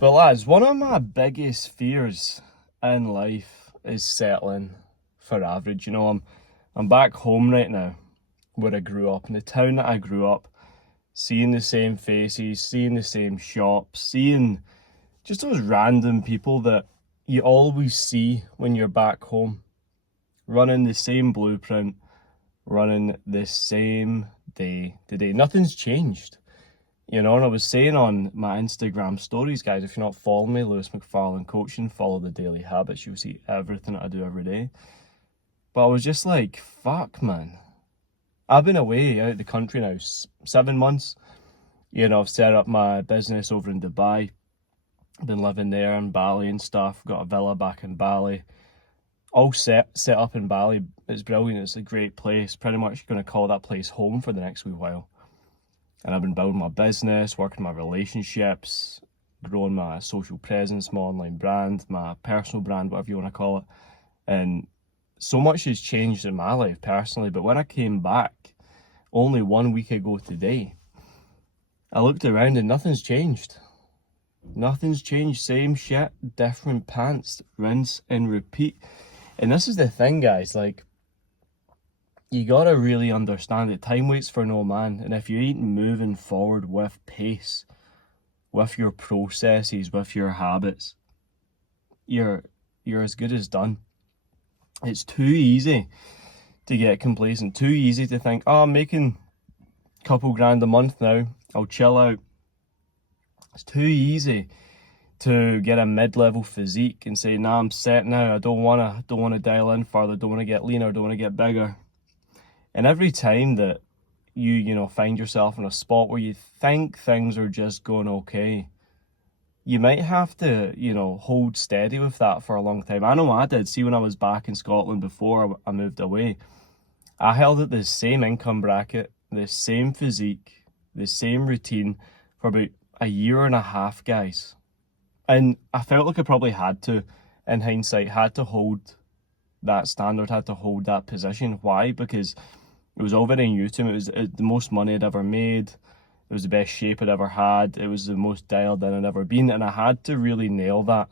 But lads, one of my biggest fears in life is settling for average. I'm back home right now, where I grew up, in the town that I grew up, seeing the same faces, seeing the same shops, seeing just those random people that you always see when you're back home, running the same blueprint, running the same day to day. Nothing's changed. And I was saying on my Instagram stories, guys, if you're not following me, Lewis McFarlane Coaching, follow the daily habits. You'll see everything that I do every day. But I was just like, fuck, man. I've been away out of the country now 7 months. I've set up my business over in Dubai. Been living there in Bali and stuff. Got a villa back in Bali. All set up in Bali. It's brilliant. It's a great place. Pretty much going to call that place home for the next wee while. And I've been building my business, working my relationships, growing my social presence, my online brand, my personal brand, whatever you want to call it. And so much has changed in my life personally. But when I came back only 1 week ago today, I looked around and nothing's changed. Nothing's changed. Same shit, different pants, rinse and repeat. And this is the thing, guys, like, you gotta really understand that time waits for no man, and if you ain't moving forward with pace, with your processes, with your habits, you're as good as done. It's too easy to get complacent, too easy to think, oh, I'm making a couple grand a month now, I'll chill out. It's too easy to get a mid-level physique and say, nah, I'm set now, I don't wanna dial in further, don't wanna get leaner, don't wanna get bigger. And every time that you find yourself in a spot where you think things are just going okay, you might have to, hold steady with that for a long time. I know I did. See, when I was back in Scotland before I moved away, I held at the same income bracket, the same physique, the same routine for about a year and a half, guys. And I felt like I probably had to, in hindsight, had to hold that standard, had to hold that position. Why? Because it was all very new to me. It was the most money I'd ever made. It was the best shape I'd ever had. It was the most dialed in I'd ever been. And I had to really nail that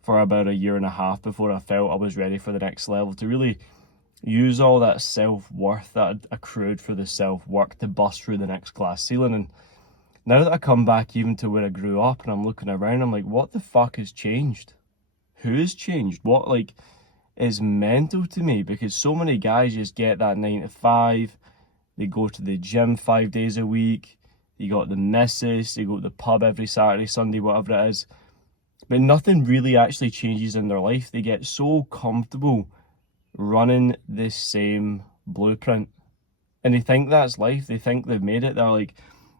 for about a year and a half before I felt I was ready for the next level, to really use all that self-worth that I'd accrued for the self-work to bust through the next glass ceiling. And now that I come back even to where I grew up and I'm looking around, I'm like, what the fuck has changed? Who has changed? What, is mental to me, because so many guys just get that 9 to 5, they go to the gym 5 days a week, you got the missus, they go to the pub every Saturday, Sunday, whatever it is, but nothing really actually changes in their life. They get so comfortable running the same blueprint, and they think that's life. They think they've made it. They're like,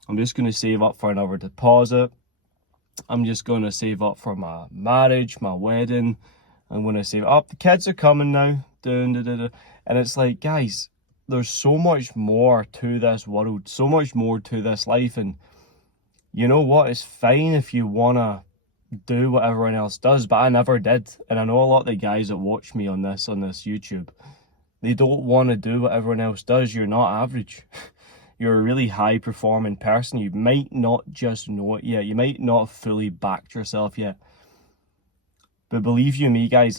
I'm just going to save up for another deposit, I'm just going to save up for my marriage, my wedding, I'm going to say, oh, the kids are coming now. And it's like, guys, there's so much more to this world, so much more to this life. And you know what? It's fine if you want to do what everyone else does, but I never did. And I know a lot of the guys that watch me on this YouTube, they don't want to do what everyone else does. You're not average. You're a really high performing person. You might not just know it yet. You might not have fully backed yourself yet. But believe you me, guys,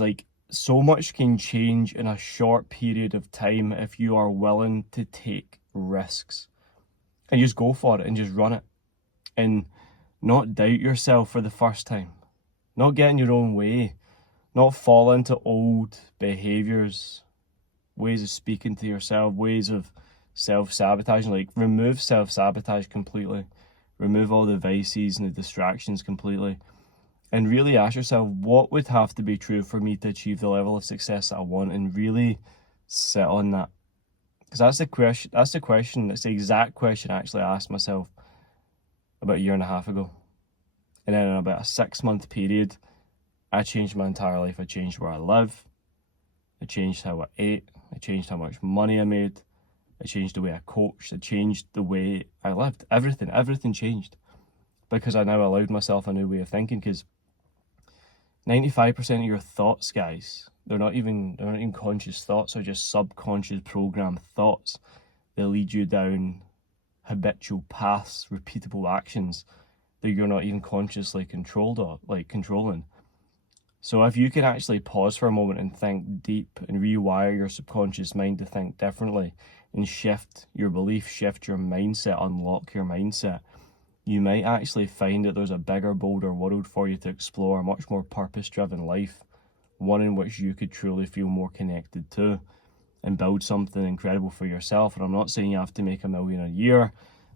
so much can change in a short period of time if you are willing to take risks and just go for it and just run it and not doubt yourself for the first time, not get in your own way, not fall into old behaviors, ways of speaking to yourself, ways of self-sabotaging. Remove self-sabotage completely, remove all the vices and the distractions completely. And really ask yourself, what would have to be true for me to achieve the level of success that I want, and really sit on that. Because that's the question, that's the exact question I actually asked myself about a year and a half ago. And then in about a 6-month period, I changed my entire life. I changed where I live. I changed how I ate. I changed how much money I made. I changed the way I coached. I changed the way I lived. Everything changed. Because I now allowed myself a new way of thinking. Because 95% of your thoughts, guys, they're not even conscious thoughts, they're just subconscious programmed thoughts. They lead you down habitual paths, repeatable actions that you're not even consciously controlling. So if you can actually pause for a moment and think deep and rewire your subconscious mind to think differently and shift your belief, shift your mindset, unlock your mindset, you might actually find that there's a bigger, bolder world for you to explore, a much more purpose-driven life, one in which you could truly feel more connected to and build something incredible for yourself. And I'm not saying you have to make $1 million a year,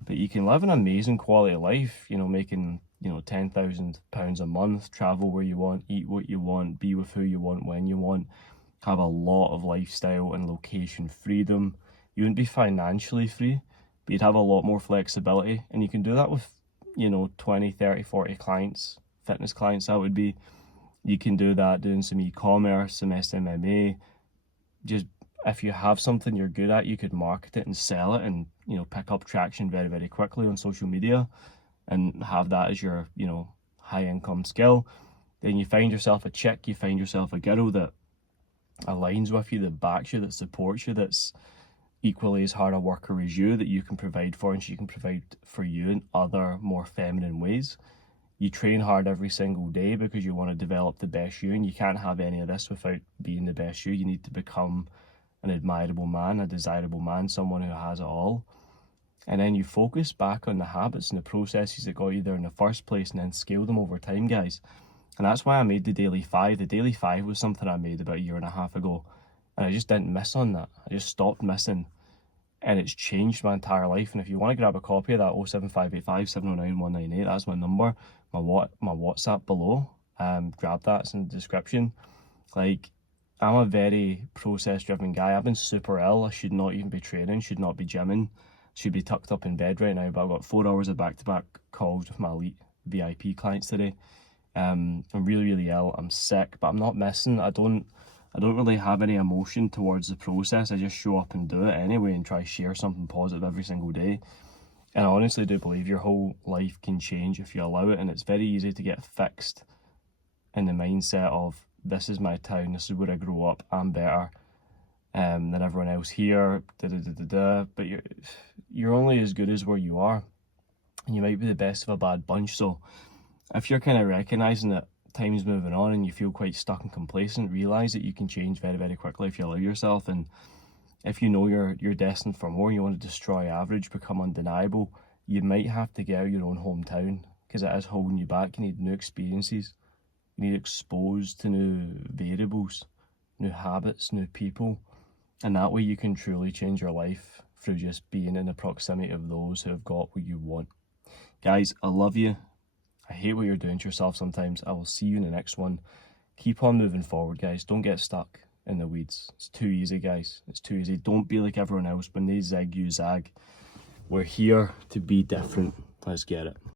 but you can live an amazing quality of life, making, £10,000 a month, travel where you want, eat what you want, be with who you want, when you want, have a lot of lifestyle and location freedom. You wouldn't be financially free, but you'd have a lot more flexibility. And you can do that with, 20, 30, 40 clients, fitness clients, that would be. You can do that doing some e-commerce, some SMMA. Just if you have something you're good at, you could market it and sell it and, pick up traction very, very quickly on social media and have that as your, high income skill. Then you find yourself a chick, you find yourself a girl that aligns with you, that backs you, that supports you, that's equally as hard a worker as you, that you can provide for and she can provide for you in other more feminine ways. You train hard every single day because you want to develop the best you, and you can't have any of this without being the best you. You need to become an admirable man, a desirable man, someone who has it all. And then you focus back on the habits and the processes that got you there in the first place and then scale them over time, guys. And that's why I made the Daily 5. The Daily 5 was something I made about a year and a half ago. And I just didn't miss on that. I just stopped missing. And it's changed my entire life. And if you want to grab a copy of that, 07585 709 198, that's my number, my WhatsApp below. Grab that, it's in the description. I'm a very process-driven guy. I've been super ill. I should not even be training, should not be gymming, should be tucked up in bed right now. But I've got 4 hours of back-to-back calls with my elite VIP clients today. I'm really, really ill. I'm sick, but I'm not missing. I don't really have any emotion towards the process. I just show up and do it anyway and try to share something positive every single day. And I honestly do believe your whole life can change if you allow it. And it's very easy to get fixed in the mindset of, this is my town, this is where I grew up, I'm better than everyone else here, But you're only as good as where you are. And you might be the best of a bad bunch. So if you're kind of recognizing that time's moving on and you feel quite stuck and complacent, realize that you can change very, very quickly if you allow yourself. And if you know you're destined for more, you want to destroy average, become undeniable, you might have to get out of your own hometown because it is holding you back. You need new experiences. You need exposed to new variables, new habits, new people. And that way you can truly change your life through just being in the proximity of those who have got what you want. Guys, I love you. I hate what you're doing to yourself sometimes. I will see you in the next one. Keep on moving forward, guys. Don't get stuck in the weeds. It's too easy, guys. It's too easy. Don't be like everyone else. When they zig, you zag. We're here to be different. Let's get it.